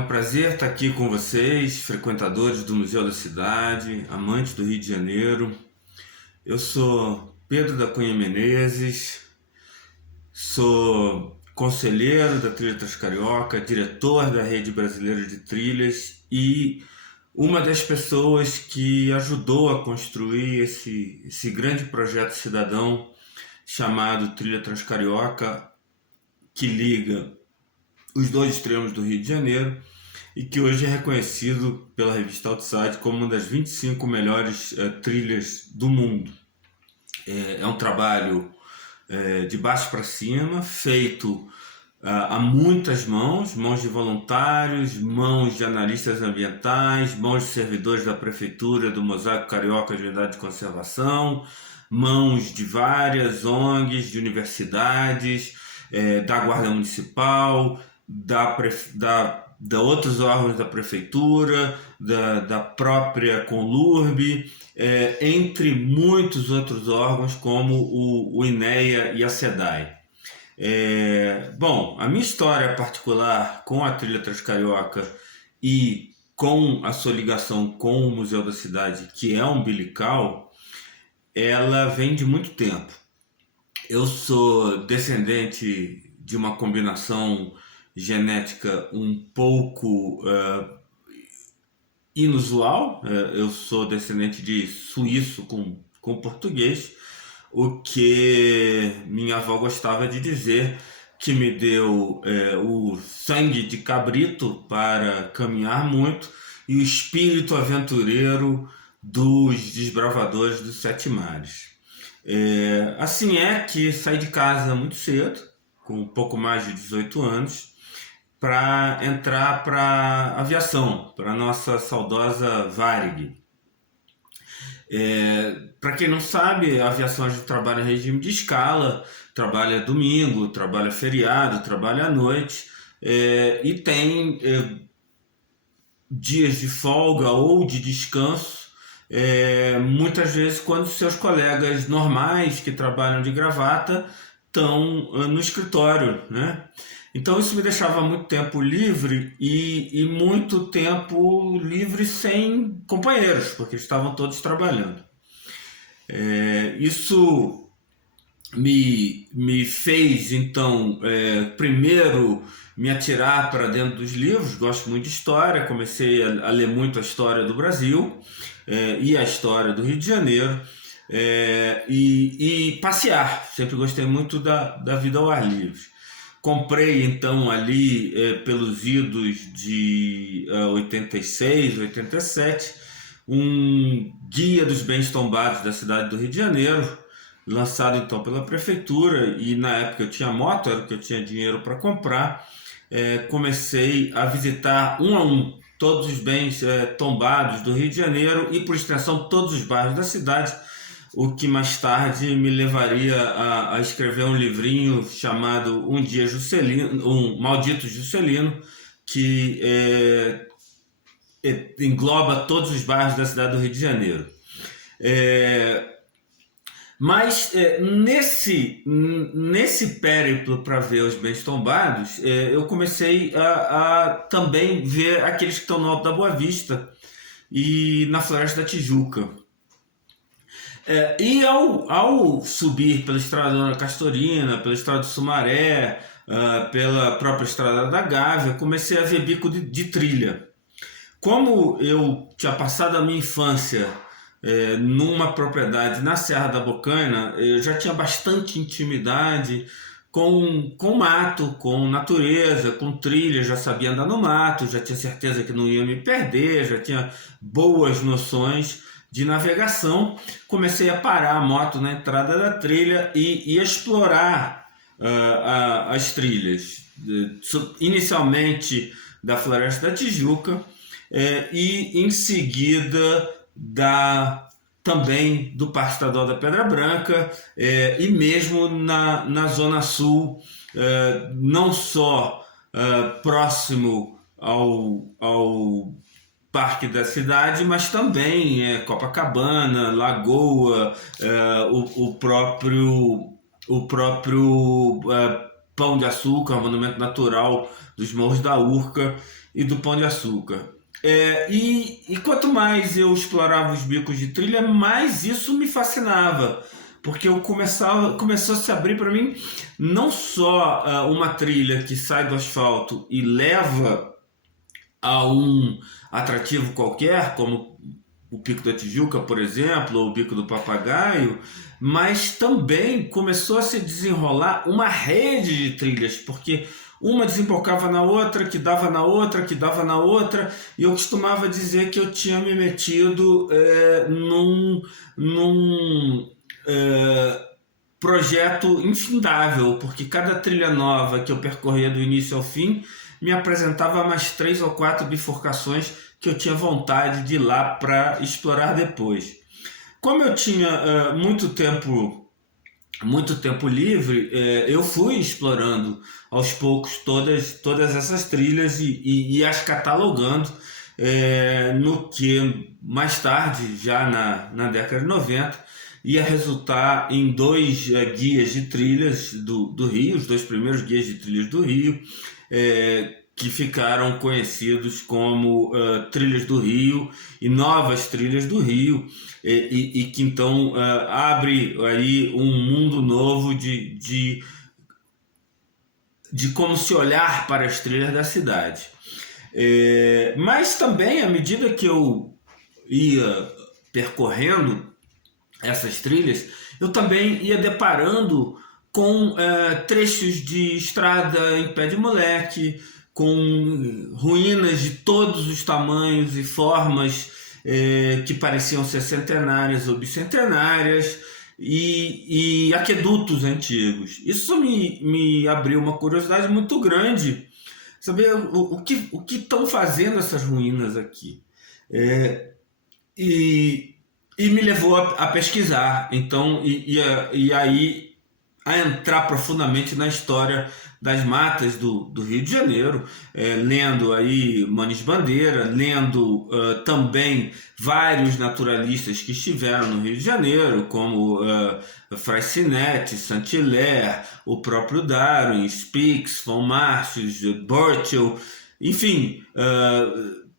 um prazer estar aqui com vocês, frequentadores do Museu da Cidade, amantes do Rio de Janeiro. Eu sou Pedro da Cunha Menezes, sou conselheiro da Trilha Transcarioca, diretor da Rede Brasileira de Trilhas e uma das pessoas que ajudou a construir esse grande projeto cidadão chamado Trilha Transcarioca, que liga os dois extremos do Rio de Janeiro e que hoje é reconhecido pela revista Outside como uma das 25 melhores trilhas do mundo. É um trabalho de baixo para cima, feito a muitas mãos de voluntários, mãos de analistas ambientais, mãos de servidores da prefeitura, do Mosaico Carioca de Unidade de Conservação, mãos de várias ONGs, de universidades, da Guarda Municipal, da outros órgãos da prefeitura, da própria Conlurb, entre muitos outros órgãos como o INEA e a SEDAI. Bom, a minha história particular com a Trilha Transcarioca e com a sua ligação com o Museu da Cidade, que é umbilical, ela vem de muito tempo. Eu sou descendente de uma combinação genética um pouco inusual. Eu sou descendente de suíço com português, o que minha avó gostava de dizer que me deu o sangue de cabrito para caminhar muito e o espírito aventureiro dos desbravadores dos sete mares. Assim é que saí de casa muito cedo, com um pouco mais de 18 anos, para entrar para aviação, para a nossa saudosa Varig. Para quem não sabe, a aviação a gente trabalha em regime de escala, trabalha domingo, trabalha feriado, trabalha à noite, e tem dias de folga ou de descanso, muitas vezes quando seus colegas normais que trabalham de gravata estão no escritório, né? Então isso me deixava muito tempo livre e muito tempo livre sem companheiros, porque estavam todos trabalhando. Isso me fez, então, primeiro me atirar para dentro dos livros. Gosto muito de história, comecei a ler muito a história do Brasil e a história do Rio de Janeiro, e passear. Sempre gostei muito da vida ao ar livre. Comprei então ali pelos idos de 86, 87, um guia dos bens tombados da cidade do Rio de Janeiro, lançado então pela prefeitura, e na época eu tinha moto, era o que eu tinha dinheiro para comprar. Comecei a visitar um a um todos os bens tombados do Rio de Janeiro e, por extensão, todos os bairros da cidade, o que mais tarde me levaria a escrever um livrinho chamado Um Dia Juscelino, Um Maldito Juscelino, que engloba todos os bairros da cidade do Rio de Janeiro. Mas nesse périplo para ver os bens tombados, eu comecei a também ver aqueles que estão no Alto da Boa Vista e na Floresta da Tijuca. E ao subir pela Estrada Dona Castorina, pela Estrada do Sumaré, pela própria Estrada da Gávea, comecei a ver bico de trilha. Como eu tinha passado a minha infância numa propriedade na Serra da Bocaina, eu já tinha bastante intimidade com mato, com natureza, com trilha, já sabia andar no mato, já tinha certeza que não ia me perder, já tinha boas noções de navegação. Comecei a parar a moto na entrada da trilha e explorar as trilhas, inicialmente da Floresta da Tijuca, e em seguida também do Parque Estadual da Pedra Branca, e mesmo na Zona Sul, não só próximo ao Parque da Cidade, mas também Copacabana, Lagoa, o próprio Pão de Açúcar, monumento natural dos Morros da Urca e do Pão de Açúcar. E quanto mais eu explorava os bicos de trilha, mais isso me fascinava, porque começou a se abrir para mim não só uma trilha que sai do asfalto e leva a um atrativo qualquer, como o Pico da Tijuca, por exemplo, ou o Bico do Papagaio, mas também começou a se desenrolar uma rede de trilhas, porque uma desembocava na outra, que dava na outra, que dava na outra, e eu costumava dizer que eu tinha me metido num projeto infindável, porque cada trilha nova que eu percorria do início ao fim me apresentava mais 3 ou 4 bifurcações que eu tinha vontade de ir lá para explorar depois. Como eu tinha muito tempo livre, eu fui explorando aos poucos todas essas trilhas e as catalogando, no que mais tarde, já na década de 90, ia resultar em 2 guias de trilhas do Rio, os 2 primeiros guias de trilhas do Rio, que ficaram conhecidos como Trilhas do Rio e Novas Trilhas do Rio, e que então abre aí um mundo novo de como se olhar para as trilhas da cidade. Mas também, à medida que eu ia percorrendo essas trilhas, eu também ia deparando com trechos de estrada em pé de moleque, com ruínas de todos os tamanhos e formas, que pareciam ser centenárias ou bicentenárias, e aquedutos antigos. Isso me abriu uma curiosidade muito grande, saber o que estão fazendo essas ruínas aqui. E me levou a pesquisar, então, e aí a entrar profundamente na história das matas do Rio de Janeiro, lendo aí Manis Bandeira, lendo também vários naturalistas que estiveram no Rio de Janeiro, como Frei Sinetti, Saint-Hilaire, o próprio Darwin, Spix, von Martius, Burchell, enfim,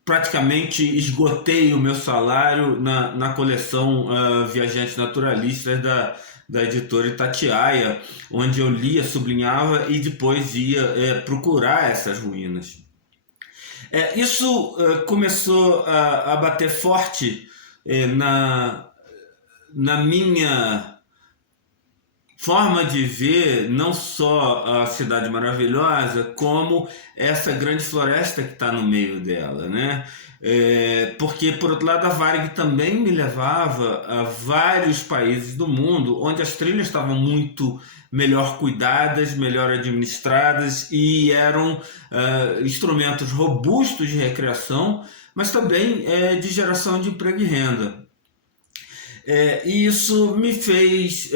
praticamente esgotei o meu salário na coleção Viajantes Naturalistas da editora Itatiaia, onde eu lia, sublinhava e depois ia procurar essas ruínas. Isso começou a bater forte na minha forma de ver não só a cidade maravilhosa, como essa grande floresta que está no meio dela, né? Porque, por outro lado, a Varig também me levava a vários países do mundo onde as trilhas estavam muito melhor cuidadas, melhor administradas e eram instrumentos robustos de recreação, mas também de geração de emprego e renda. E isso me fez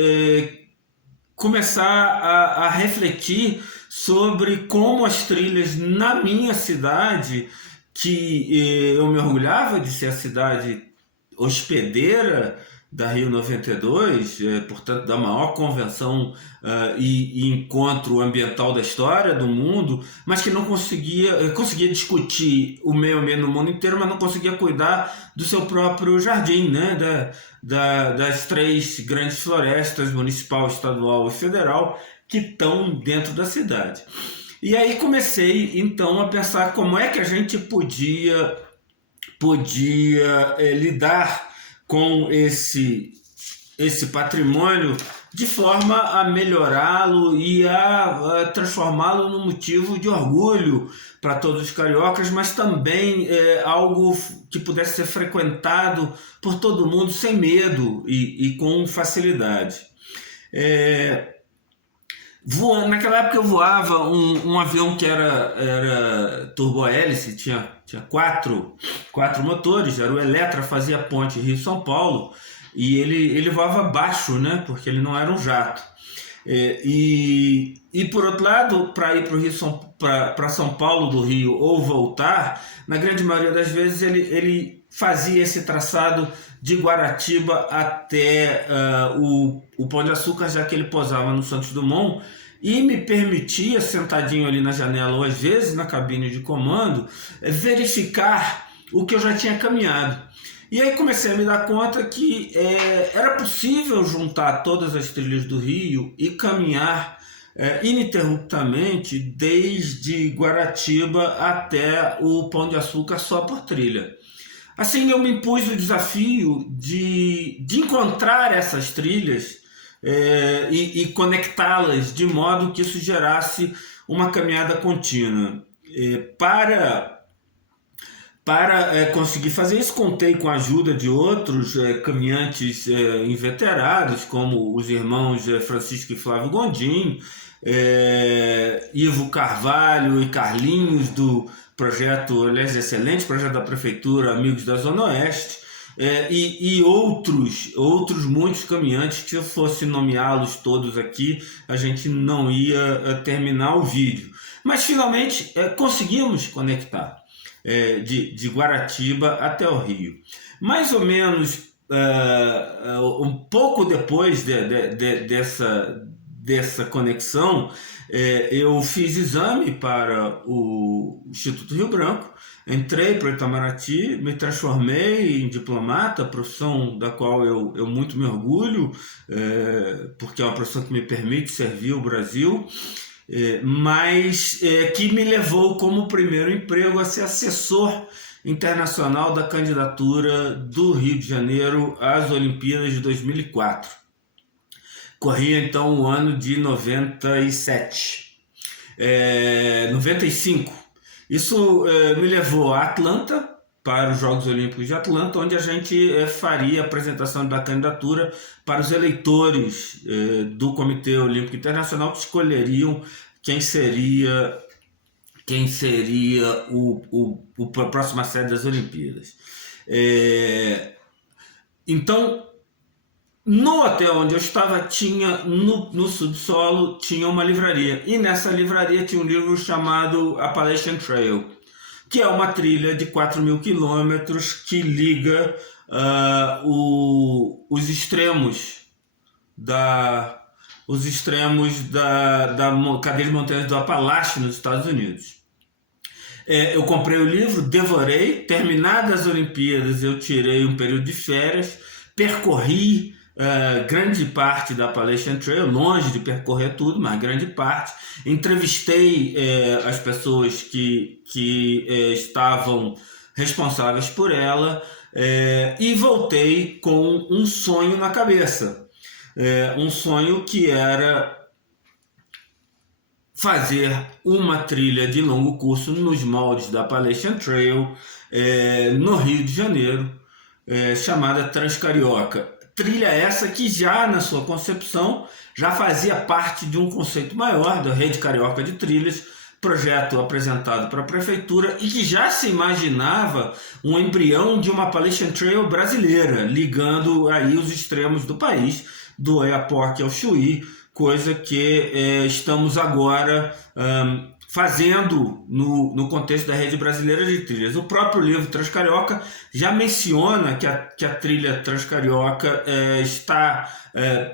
começar a refletir sobre como as trilhas na minha cidade, que eu me orgulhava de ser a cidade hospedeira da Rio 92, portanto da maior convenção e encontro ambiental da história do mundo, mas que não conseguia discutir o meio ambiente no mundo inteiro, mas não conseguia cuidar do seu próprio jardim, né? Das 3 grandes florestas, municipal, estadual e federal, que estão dentro da cidade. E aí comecei então a pensar como é que a gente podia lidar com esse patrimônio de forma a melhorá-lo e a transformá-lo num motivo de orgulho para todos os cariocas, mas também algo que pudesse ser frequentado por todo mundo sem medo e com facilidade. Naquela época eu voava um avião que era turbohélice, tinha 4 motores, era o Eletra, fazia ponte Rio-São Paulo, e ele voava baixo, né, porque ele não era um jato. E por outro lado, para ir para São Paulo do Rio ou voltar, na grande maioria das vezes ele fazia esse traçado de Guaratiba até o Pão de Açúcar, já que ele pousava no Santos Dumont, e me permitia, sentadinho ali na janela ou às vezes na cabine de comando, verificar o que eu já tinha caminhado. E aí comecei a me dar conta que era possível juntar todas as trilhas do Rio e caminhar ininterruptamente desde Guaratiba até o Pão de Açúcar só por trilha. Assim eu me impus o desafio de encontrar essas trilhas e conectá-las de modo que isso gerasse uma caminhada contínua. Para conseguir fazer isso, contei com a ajuda de outros caminhantes inveterados, como os irmãos Francisco e Flávio Gondim, Ivo Carvalho e Carlinhos, do projeto, aliás, excelente projeto da Prefeitura Amigos da Zona Oeste, e outros muitos caminhantes, que se eu fosse nomeá-los todos aqui, a gente não ia terminar o vídeo. Mas finalmente conseguimos conectar de Guaratiba até o Rio. Mais ou menos um pouco depois dessa conexão, eu fiz exame para o Instituto Rio Branco, entrei para o Itamaraty, me transformei em diplomata, profissão da qual eu muito me orgulho, porque é uma profissão que me permite servir o Brasil, mas que me levou como primeiro emprego a ser assessor internacional da candidatura do Rio de Janeiro às Olimpíadas de 2004. Corria então o ano de 95. Isso me levou a Atlanta, para os Jogos Olímpicos de Atlanta, onde a gente faria a apresentação da candidatura para os eleitores do Comitê Olímpico Internacional, que escolheriam quem seria a próxima sede das Olimpíadas. Então, no hotel onde eu estava, tinha no subsolo tinha uma livraria, e nessa livraria tinha um livro chamado Appalachian Trail, que é uma trilha de 4.000 quilômetros que liga os extremos da cadeia de montanhas do Apalache nos Estados Unidos. Eu comprei o livro, devorei. Terminadas as Olimpíadas, eu tirei um período de férias, percorri grande parte da Appalachian Trail, longe de percorrer tudo, mas grande parte. Entrevistei as pessoas que estavam responsáveis por ela, e voltei com um sonho na cabeça. Um sonho que era fazer uma trilha de longo curso nos moldes da Appalachian Trail no Rio de Janeiro, chamada Transcarioca. Trilha essa que já na sua concepção já fazia parte de um conceito maior da Rede Carioca de Trilhas, projeto apresentado para a prefeitura, e que já se imaginava um embrião de uma Appalachian Trail brasileira, ligando aí os extremos do país, do Oiapoque ao Chuí, coisa que estamos agora fazendo no contexto da Rede Brasileira de Trilhas. O próprio livro Transcarioca já menciona que a trilha Transcarioca está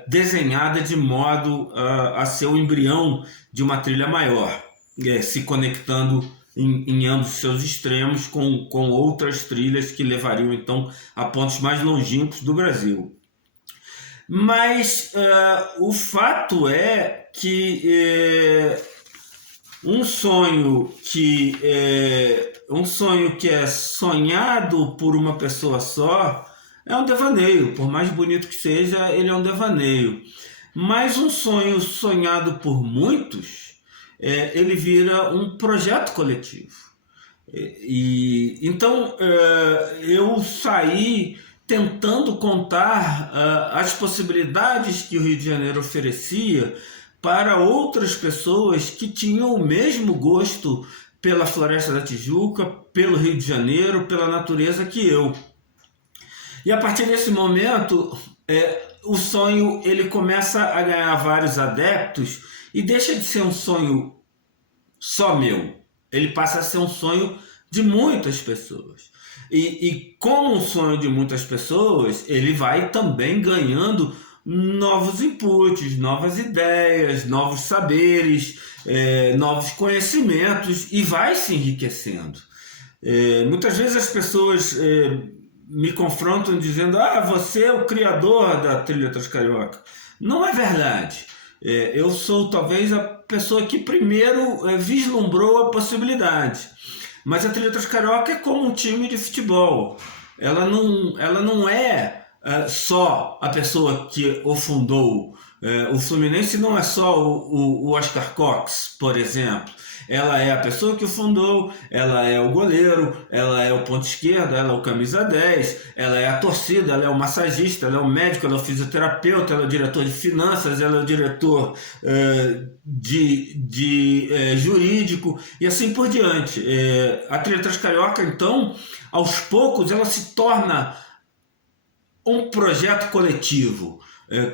desenhada de modo a ser o embrião de uma trilha maior, se conectando em ambos seus extremos com outras trilhas que levariam então a pontos mais longínquos do Brasil. Mas o fato é que um sonho que é sonhado por uma pessoa só é um devaneio. Por mais bonito que seja, ele é um devaneio. Mas um sonho sonhado por muitos, ele vira um projeto coletivo. Então eu saí tentando contar as possibilidades que o Rio de Janeiro oferecia para outras pessoas que tinham o mesmo gosto pela Floresta da Tijuca, pelo Rio de Janeiro, pela natureza que eu. E a partir desse momento, o sonho ele começa a ganhar vários adeptos e deixa de ser um sonho só meu. Ele passa a ser um sonho de muitas pessoas. E como um sonho de muitas pessoas, ele vai também ganhando novos inputs, novas ideias, novos saberes, novos conhecimentos e vai se enriquecendo. Muitas vezes as pessoas me confrontam dizendo: ah, você é o criador da Trilha Transcarioca. Não é verdade. Eu sou talvez a pessoa que primeiro vislumbrou a possibilidade. Mas a Trilha Transcarioca é como um time de futebol. Ela não é só a pessoa que o fundou. O Fluminense não é só o Oscar Cox, por exemplo. Ela é a pessoa que o fundou, ela é o goleiro, ela é o ponto esquerdo, ela é o camisa 10, ela é a torcida, ela é o massagista, ela é o médico, ela é o fisioterapeuta, ela é o diretor de finanças, ela é o diretor jurídico e assim por diante. A Trilha Transcarioca, então, aos poucos, ela se torna um projeto coletivo,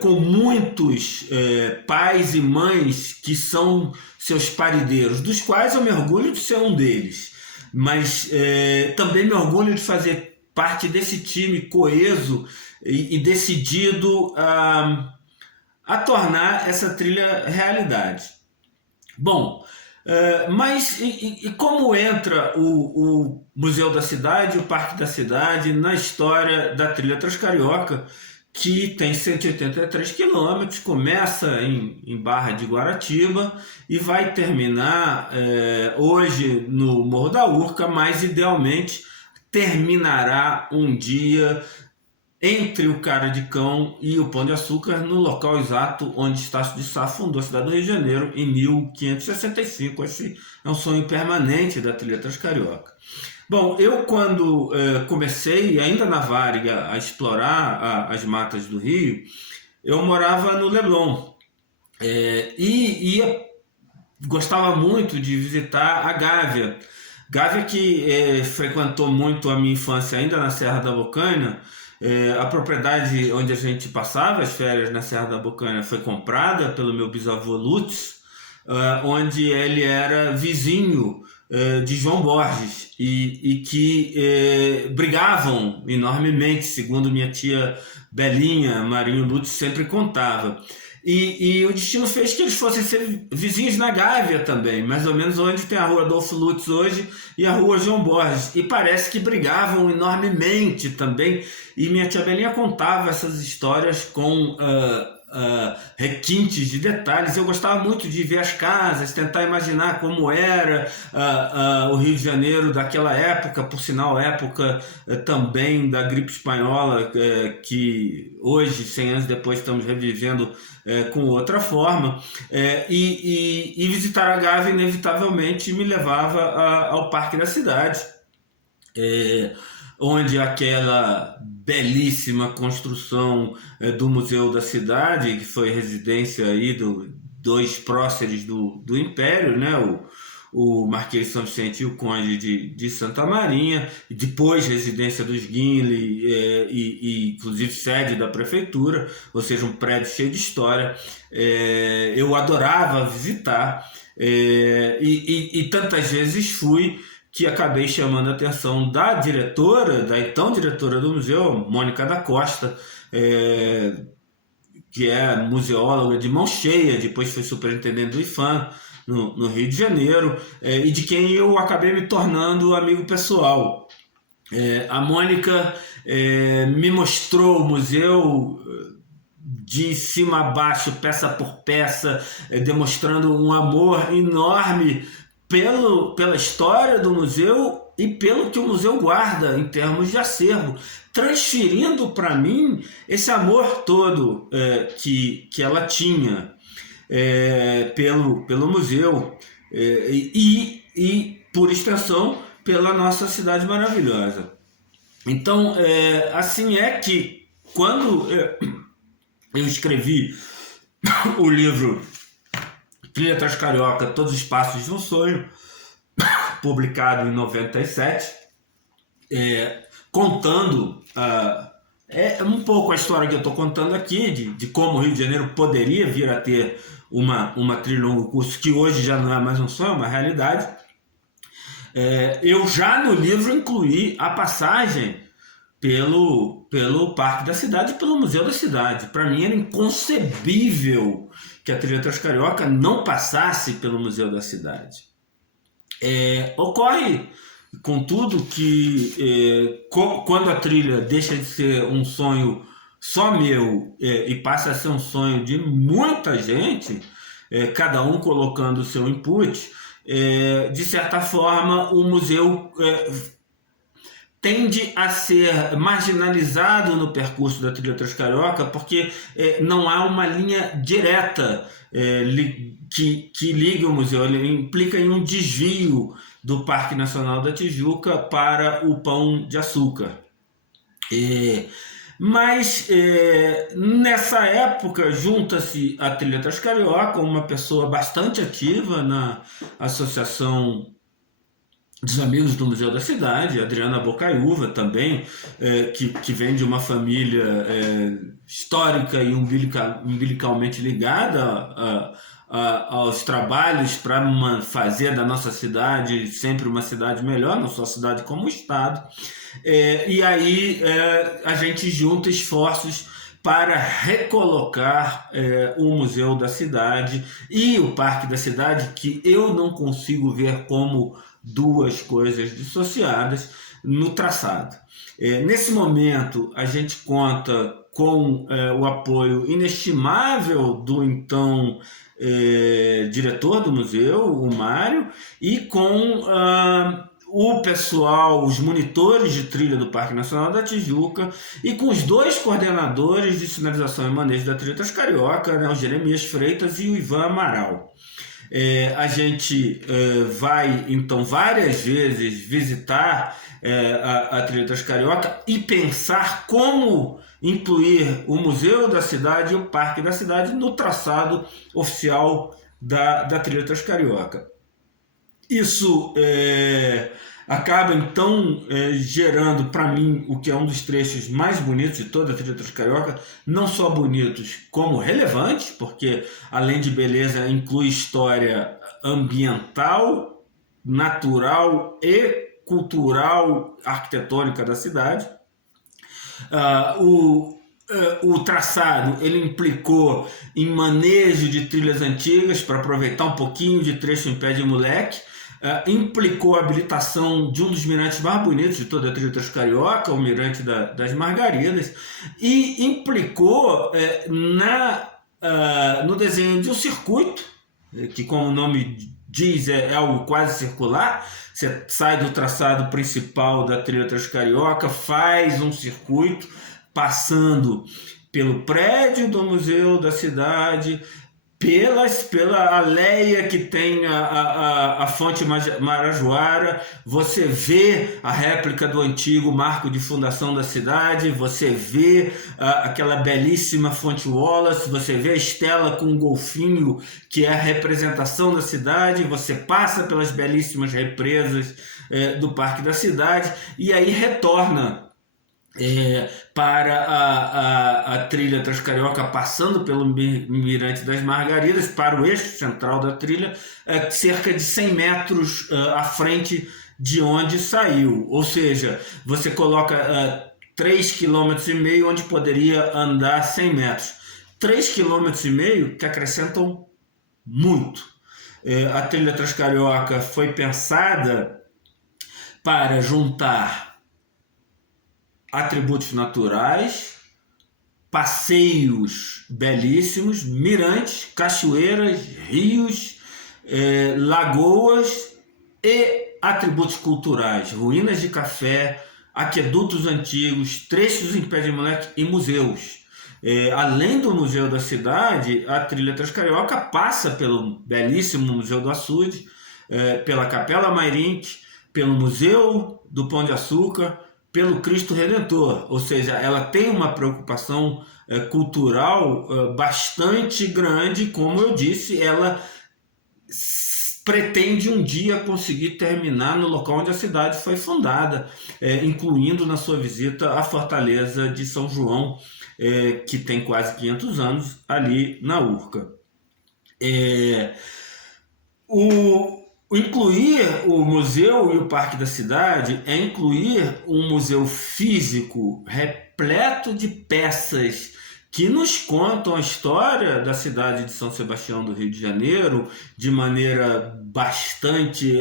com muitos pais e mães que são seus parideiros, dos quais eu me orgulho de ser um deles, mas também me orgulho de fazer parte desse time coeso e decidido a tornar essa trilha realidade. Bom, mas como entra o Museu da Cidade, o Parque da Cidade, na história da Trilha Transcarioca, que tem 183 quilômetros, começa em Barra de Guaratiba e vai terminar hoje no Morro da Urca, mas idealmente terminará um dia entre o Cara de Cão e o Pão de Açúcar, no local exato onde Estácio de Sá fundou a cidade do Rio de Janeiro em 1565. Esse é um sonho permanente da Trilha Transcarioca. Bom, eu quando comecei, ainda na Várzea, a explorar as matas do Rio, eu morava no Leblon e gostava muito de visitar a Gávea. Gávea que frequentou muito a minha infância ainda na Serra da Bocaina. A propriedade onde a gente passava as férias na Serra da Bocaina foi comprada pelo meu bisavô Lutz, onde ele era vizinho de João Borges e que brigavam enormemente, segundo minha tia Belinha Marinho Lutz sempre contava. E o destino fez que eles fossem ser vizinhos na Gávea também, mais ou menos onde tem a rua Adolfo Lutz hoje e a rua João Borges. E parece que brigavam enormemente também. E minha tia Belinha contava essas histórias com requintes de detalhes. Eu gostava muito de ver as casas, tentar imaginar como era o Rio de Janeiro daquela época, por sinal época também da gripe espanhola, que hoje, 100 anos depois, estamos revivendo com outra forma, e visitar a Gávea inevitavelmente me levava ao Parque da Cidade, onde aquela belíssima construção do Museu da Cidade, que foi residência aí dois próceres do Império, né? O Marquês de São Vicente e o Conde de Santa Marinha, depois residência dos Guinle e inclusive sede da prefeitura, ou seja, um prédio cheio de história. Eu adorava visitar e tantas vezes fui que acabei chamando a atenção da então diretora do museu, Mônica da Costa, que é museóloga de mão cheia, depois foi superintendente do IPHAN, no Rio de Janeiro, e de quem eu acabei me tornando amigo pessoal. A Mônica me mostrou o museu de cima a baixo, peça por peça, demonstrando um amor enorme pela história do museu e pelo que o museu guarda em termos de acervo, transferindo para mim esse amor todo que ela tinha pelo museu e, por extensão, pela nossa cidade maravilhosa. Então, assim é que quando eu escrevi o livro Trilha Transcarioca, Todos os Passos de um Sonho, publicado em 97, contando um pouco a história que eu estou contando aqui, de como o Rio de Janeiro poderia vir a ter uma trilha longo curso, que hoje já não é mais um sonho, é uma realidade. Eu já no livro incluí a passagem pelo Parque da Cidade e pelo Museu da Cidade. Para mim era inconcebível que a Trilha Transcarioca não passasse pelo Museu da Cidade. Ocorre, contudo, que quando a trilha deixa de ser um sonho só meu e passa a ser um sonho de muita gente, cada um colocando o seu input, de certa forma o museu tende a ser marginalizado no percurso da Trilha Transcarioca, porque não há uma linha direta que ligue o museu. Ele implica em um desvio do Parque Nacional da Tijuca para o Pão de Açúcar. Mas nessa época junta-se a Trilha Transcarioca, uma pessoa bastante ativa na Associação dos Amigos do Museu da Cidade, Adriana Bocaiúva também, que vem de uma família histórica e umbilicalmente ligada aos trabalhos para fazer da nossa cidade sempre uma cidade melhor, não só a cidade como o estado. E aí a gente junta esforços para recolocar o Museu da Cidade e o Parque da Cidade, que eu não consigo ver como duas coisas dissociadas, no traçado. Nesse momento, a gente conta com o apoio inestimável do então diretor do museu, o Mário, e com o pessoal, os monitores de trilha do Parque Nacional da Tijuca, e com os dois coordenadores de sinalização e manejo da Trilha Transcarioca, né, o Jeremias Freitas e o Ivan Amaral. A gente vai então várias vezes visitar a Trilha Transcarioca e pensar como incluir o Museu da Cidade e o Parque da Cidade no traçado oficial da Trilha Transcarioca. Isso acaba então gerando para mim o que é um dos trechos mais bonitos de toda a Trilha Transcarioca, não só bonitos como relevantes, porque além de beleza inclui história ambiental, natural e cultural, arquitetônica da cidade. O traçado ele implicou em manejo de trilhas antigas para aproveitar um pouquinho de trecho em pé de moleque. Implicou a habilitação de um dos mirantes mais bonitos de toda a Trilha Transcarioca, o Mirante das Margaridas, e implicou no desenho de um circuito, que como o nome diz é algo quase circular. Você sai do traçado principal da Trilha Transcarioca, faz um circuito passando pelo prédio do Museu da Cidade, pela aleia que tem a fonte Marajoara, você vê a réplica do antigo marco de fundação da cidade, você vê aquela belíssima fonte Wallace, você vê a estela com um golfinho, que é a representação da cidade, você passa pelas belíssimas represas do Parque da Cidade, e aí retorna para a Trilha Transcarioca, passando pelo Mirante das Margaridas, para o eixo central da trilha, cerca de 100 metros à frente de onde saiu. Ou seja, você coloca 3,5 km onde poderia andar 100 metros. 3,5 km que acrescentam muito. A Trilha Transcarioca foi pensada para juntar atributos naturais, passeios belíssimos, mirantes, cachoeiras, rios, lagoas e atributos culturais, ruínas de café, aquedutos antigos, trechos em pé de moleque e museus. Além do Museu da Cidade, a Trilha Transcarioca passa pelo belíssimo Museu do Açude, pela Capela Mairinque, pelo Museu do Pão de Açúcar, pelo Cristo Redentor, ou seja, ela tem uma preocupação cultural bastante grande. Como eu disse, ela pretende um dia conseguir terminar no local onde a cidade foi fundada, incluindo na sua visita a Fortaleza de São João, que tem quase 500 anos ali na Urca. Incluir o museu e o Parque da Cidade é incluir um museu físico repleto de peças que nos contam a história da cidade de São Sebastião do Rio de Janeiro de maneira bastante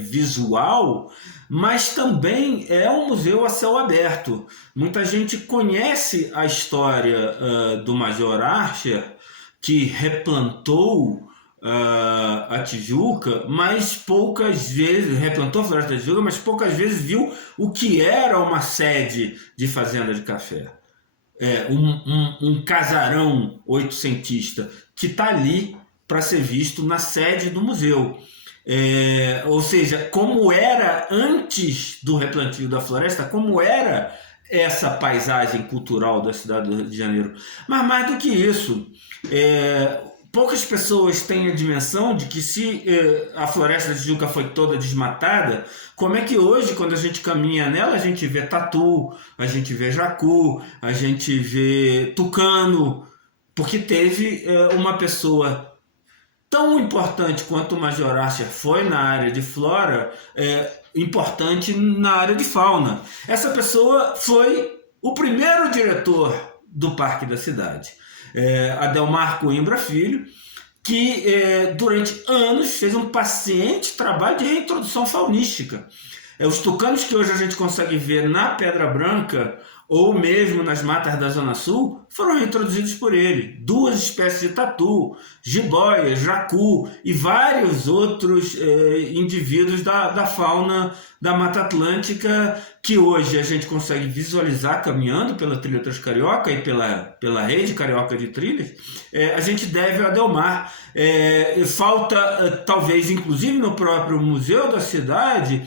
visual, mas também é um museu a céu aberto. Muita gente conhece a história do Major Archer, que replantou a Tijuca, mas poucas vezes replantou a Floresta da Tijuca, mas poucas vezes viu o que era uma sede de fazenda de café. Um casarão oitocentista que está ali para ser visto na sede do museu. Ou seja, como era antes do replantio da floresta, como era essa paisagem cultural da cidade do Rio de Janeiro. Mas mais do que isso, poucas pessoas têm a dimensão de que se a floresta da Tijuca foi toda desmatada, como é que hoje, quando a gente caminha nela, a gente vê tatu, a gente vê jacu, a gente vê tucano, porque teve uma pessoa tão importante quanto o Major Archer foi na área de flora, importante na área de fauna. Essa pessoa foi o primeiro diretor do Parque da Cidade, Adelmar Coimbra Filho, que durante anos fez um paciente trabalho de reintrodução faunística. Os tucanos que hoje a gente consegue ver na Pedra Branca ou mesmo nas matas da Zona Sul foram reintroduzidos por ele. 2 espécies de tatu, jiboia, jacu e vários outros indivíduos da fauna da Mata Atlântica que hoje a gente consegue visualizar caminhando pela trilha Transcarioca e pela rede carioca de trilhas. A gente deve a Adelmar. Falta, talvez, inclusive no próprio Museu da Cidade,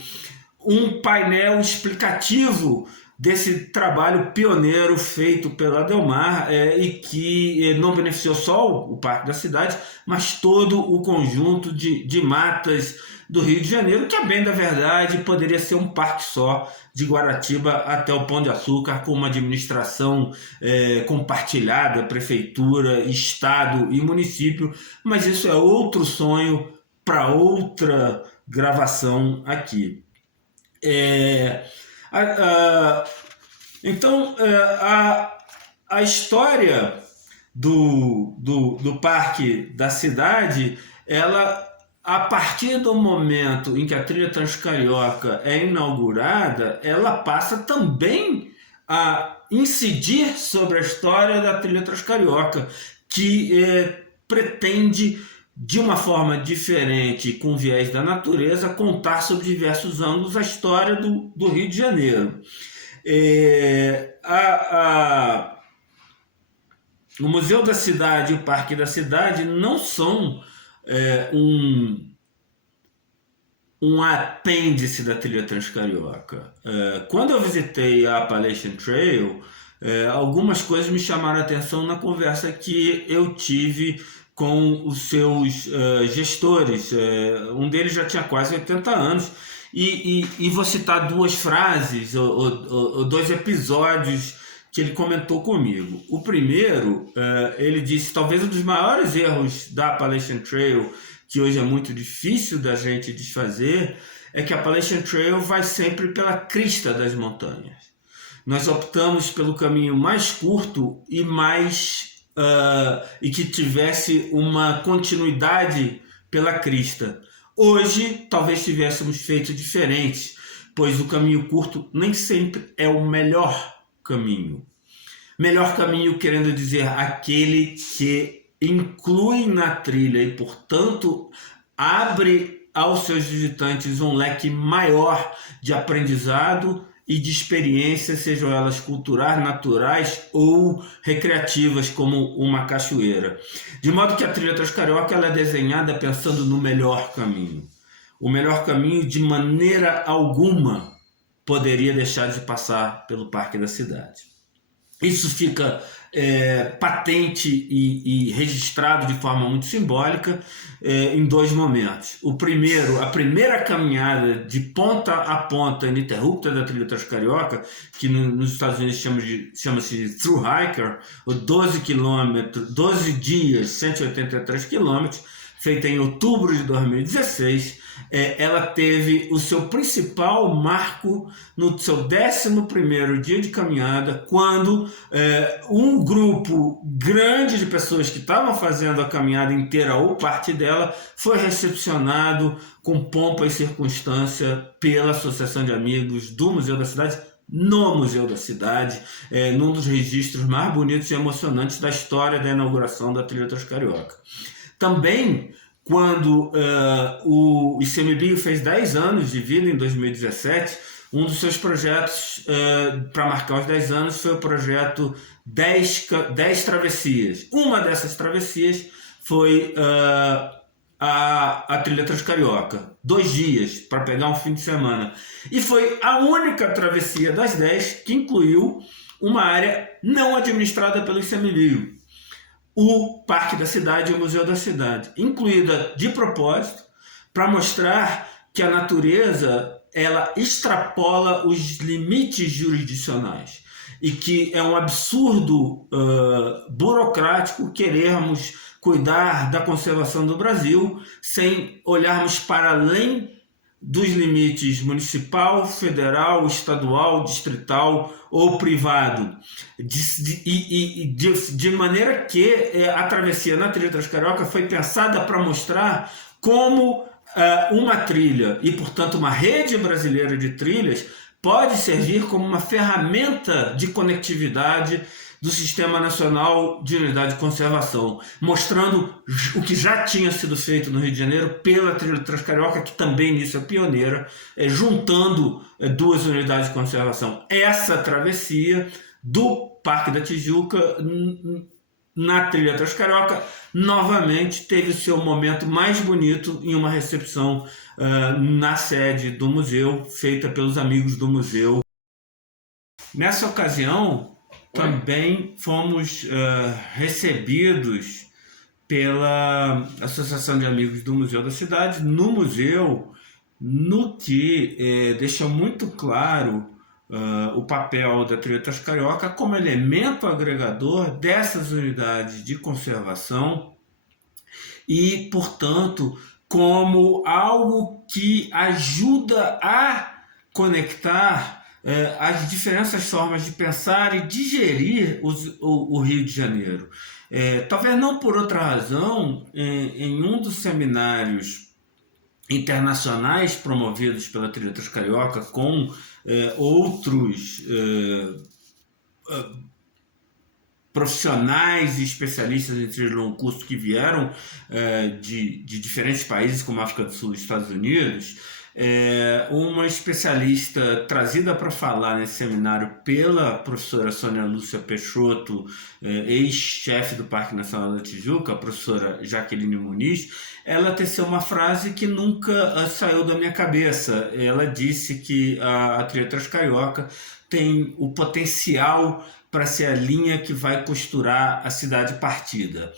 um painel explicativo desse trabalho pioneiro feito pela Adelmar e que não beneficiou só o Parque da Cidade, mas todo o conjunto de matas do Rio de Janeiro, que, a bem da verdade, poderia ser um parque só, de Guaratiba até o Pão de Açúcar, com uma administração compartilhada, prefeitura, estado e município, mas isso é outro sonho para outra gravação aqui. Então, a história do Parque da Cidade, ela, a partir do momento em que a trilha Transcarioca é inaugurada, ela passa também a incidir sobre a história da trilha Transcarioca, que pretende, de uma forma diferente, com viés da natureza, contar sobre diversos ângulos a história do Rio de Janeiro. O Museu da Cidade e o Parque da Cidade não são um apêndice da trilha Transcarioca. Quando eu visitei a Appalachian Trail, algumas coisas me chamaram a atenção na conversa que eu tive com os seus gestores. Um deles já tinha quase 80 anos. E vou citar 2 frases ou 2 episódios que ele comentou comigo. O primeiro, ele disse: talvez um dos maiores erros da Appalachian Trail, que hoje é muito difícil da gente desfazer, é que a Appalachian Trail vai sempre pela crista das montanhas. Nós optamos pelo caminho mais curto e que tivesse uma continuidade pela crista. Hoje, talvez tivéssemos feito diferente, pois o caminho curto nem sempre é o melhor caminho. Melhor caminho querendo dizer aquele que inclui na trilha e, portanto, abre aos seus visitantes um leque maior de aprendizado e de experiências, sejam elas culturais, naturais ou recreativas, como uma cachoeira. De modo que a trilha Transcarioca ela é desenhada pensando no melhor caminho. O melhor caminho, de maneira alguma, poderia deixar de passar pelo Parque da Cidade. Isso fica patente e registrado de forma muito simbólica em 2 momentos. O primeiro, a primeira caminhada de ponta a ponta ininterrupta da trilha Transcarioca, que nos Estados Unidos chama-se de Thru Hiker, 12 dias, 183 quilômetros, feita em outubro de 2016, ela teve o seu principal marco no seu 11º dia de caminhada, quando um grupo grande de pessoas que estavam fazendo a caminhada inteira ou parte dela foi recepcionado com pompa e circunstância pela Associação de Amigos do Museu da Cidade, no Museu da Cidade, num dos registros mais bonitos e emocionantes da história da inauguração da Trilha Transcarioca. Também, quando o ICMBio fez 10 anos de vida, em 2017, um dos seus projetos para marcar os 10 anos foi o projeto 10 Travessias. Uma dessas travessias foi a Trilha Transcarioca, 2 dias para pegar um fim de semana. E foi a única travessia das 10 que incluiu uma área não administrada pelo ICMBio, o Parque da Cidade e o Museu da Cidade, incluída de propósito para mostrar que a natureza ela extrapola os limites jurisdicionais e que é um absurdo burocrático querermos cuidar da conservação do Brasil sem olharmos para além dos limites municipal, federal, estadual, distrital ou privado, de maneira que a travessia na Trilha Transcarioca foi pensada para mostrar como uma trilha e, portanto, uma rede brasileira de trilhas pode servir como uma ferramenta de conectividade do Sistema Nacional de Unidade de Conservação, mostrando o que já tinha sido feito no Rio de Janeiro pela Trilha Transcarioca, que também nisso é pioneira, juntando 2 unidades de conservação. Essa travessia do Parque da Tijuca na Trilha Transcarioca novamente teve o seu momento mais bonito em uma recepção na sede do museu, feita pelos amigos do museu. Nessa ocasião, também fomos recebidos pela Associação de Amigos do Museu da Cidade no museu, no que deixa muito claro o papel da Trilha Transcarioca como elemento agregador dessas unidades de conservação e, portanto, como algo que ajuda a conectar as diferentes formas de pensar e digerir o Rio de Janeiro. Talvez não por outra razão, em um dos seminários internacionais promovidos pela Trilha Transcarioca com outros profissionais e especialistas em trilha de longo curso que vieram de diferentes países, como África do Sul e Estados Unidos, uma especialista trazida para falar nesse seminário pela professora Sônia Lúcia Peixoto, ex-chefe do Parque Nacional da Tijuca, a professora Jaqueline Muniz, ela teceu uma frase que nunca saiu da minha cabeça. Ela disse que a Trilha Transcarioca tem o potencial para ser a linha que vai costurar a cidade partida.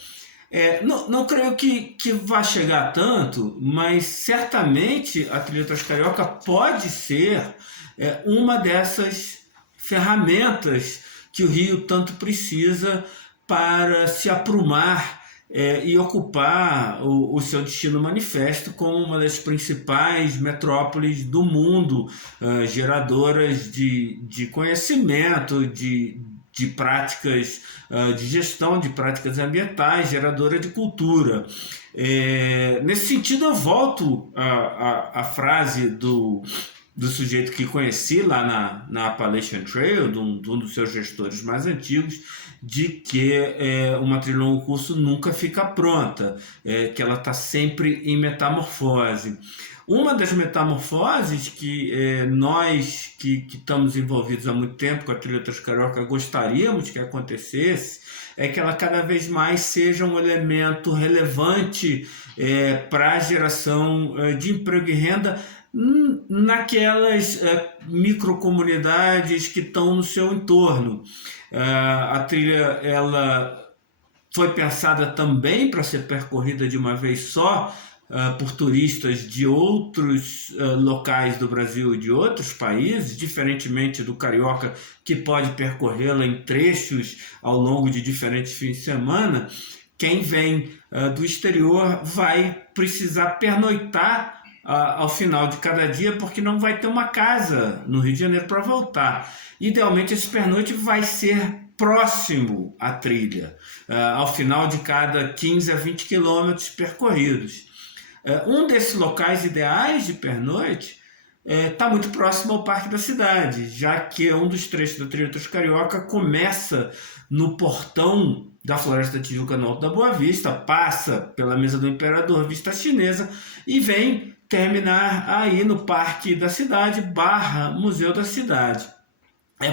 Não creio que vá chegar a tanto, mas certamente a Trilha Transcarioca pode ser uma dessas ferramentas que o Rio tanto precisa para se aprumar e ocupar o seu destino manifesto como uma das principais metrópoles do mundo, geradoras de conhecimento, de práticas de gestão, de práticas ambientais, geradora de cultura. Nesse sentido, eu volto à frase do sujeito que conheci lá na Appalachian Trail, de um dos seus gestores mais antigos, de que uma trilha de longo curso nunca fica pronta, que ela está sempre em metamorfose. Uma das metamorfoses que nós que estamos envolvidos há muito tempo com a Trilha Transcarioca gostaríamos que acontecesse é que ela cada vez mais seja um elemento relevante para a geração de emprego e renda naquelas microcomunidades que estão no seu entorno. A trilha ela foi pensada também para ser percorrida de uma vez só por turistas de outros locais do Brasil e de outros países, diferentemente do carioca, que pode percorrê-la em trechos ao longo de diferentes fins de semana, quem vem do exterior vai precisar pernoitar ao final de cada dia, porque não vai ter uma casa no Rio de Janeiro para voltar. Idealmente, esse pernoite vai ser próximo à trilha, ao final de cada 15 a 20 quilômetros percorridos. Um desses locais ideais de pernoite está muito próximo ao Parque da Cidade, já que um dos trechos da Trilha dos Carioca começa no portão da Floresta da Tijuca no Alto da Boa Vista, passa pela Mesa do Imperador, Vista Chinesa, e vem terminar aí no Parque da Cidade / Museu da Cidade.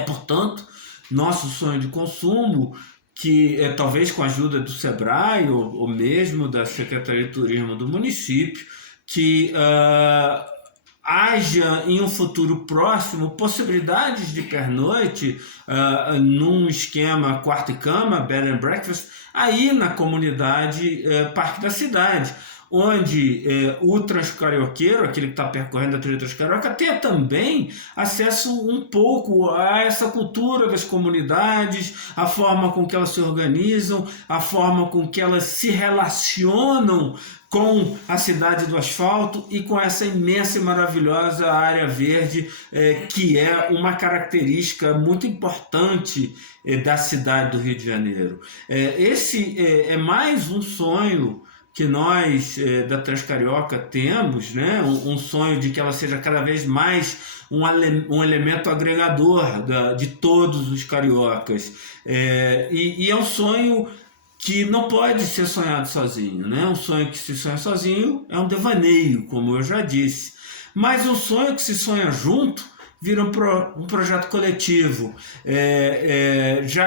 Portanto, nosso sonho de consumo, que talvez com a ajuda do Sebrae ou mesmo da Secretaria de Turismo do município, que haja em um futuro próximo possibilidades de pernoite num esquema quarto e cama, bed and breakfast, aí na comunidade Parque da Cidade, onde o transcarioqueiro, aquele que está percorrendo a trilha transcarioca, tenha também acesso um pouco a essa cultura das comunidades, a forma com que elas se organizam, a forma com que elas se relacionam com a cidade do asfalto e com essa imensa e maravilhosa área verde, que é uma característica muito importante da cidade do Rio de Janeiro. Esse é mais um sonho que nós da Transcarioca temos, né? Um sonho de que ela seja cada vez mais um elemento agregador de todos os cariocas. E é um sonho que não pode ser sonhado sozinho, né? Um sonho que se sonha sozinho é um devaneio, como eu já disse. Mas um sonho que se sonha junto vira um projeto coletivo.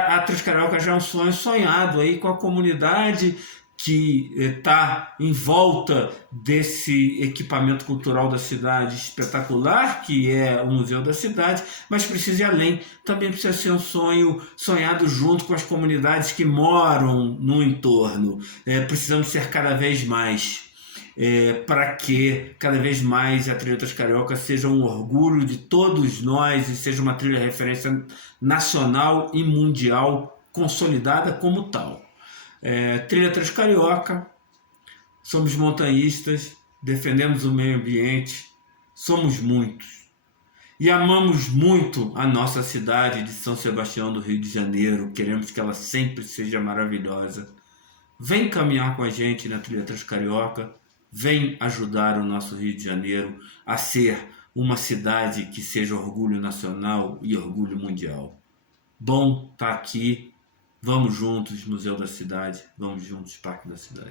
A Transcarioca já é um sonho sonhado aí com a comunidade que está em volta desse equipamento cultural da cidade espetacular, que é o Museu da Cidade, mas precisa ir além. Também precisa ser um sonho sonhado junto com as comunidades que moram no entorno. Precisamos ser cada vez mais, para que cada vez mais a Trilha Transcarioca seja um orgulho de todos nós e seja uma trilha de referência nacional e mundial consolidada como tal. Trilha Transcarioca, somos montanhistas, defendemos o meio ambiente, somos muitos e amamos muito a nossa cidade de São Sebastião do Rio de Janeiro, queremos que ela sempre seja maravilhosa. Vem caminhar com a gente na Trilha Transcarioca, vem ajudar o nosso Rio de Janeiro a ser uma cidade que seja orgulho nacional e orgulho mundial. Bom estar aqui. Vamos juntos, Museu da Cidade. Vamos juntos, Parque da Cidade.